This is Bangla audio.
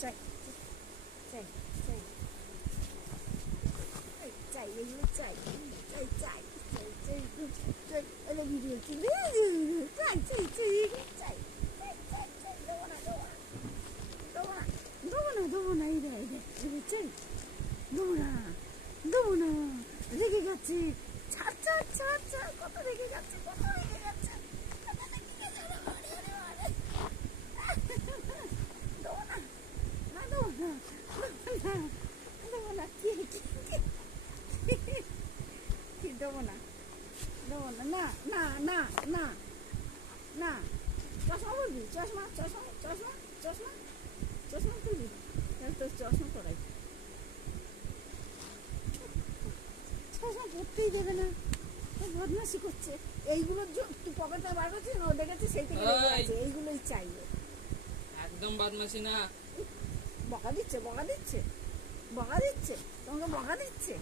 চাই চাই চাই চাই এগুলো চাই চাই চাই চাই চাই চাই এটা ভিডিও চাই চাই চাই চাই দেবো না দেবো না দেবো না দেবো না দেবো না এই দেয় চাই দেবো না দেবো না রেগে গেছে ছাড় ছাড় ছাড় ছাড় কত রেগে যাচ্ছে কত রেগে যাচ্ছে দেবো না না দেবো না দেবো না কি দেবো না দেবো না না না না না না চশমা বলবি চশমা চশমা চশমা চশমা চশমা তুলবি তোর চশমা পড়াই চশমা পড়তেই দেবে না বদমাশি করছে এইগুলো তুই পকেটে বার করছিস ও দেখেছে সেই থেকে এইগুলোই চাইবে একদম বদমাশি না বকা দিচ্ছে বকা দিচ্ছে বকা দিচ্ছে তোমাকে বকা দিচ্ছে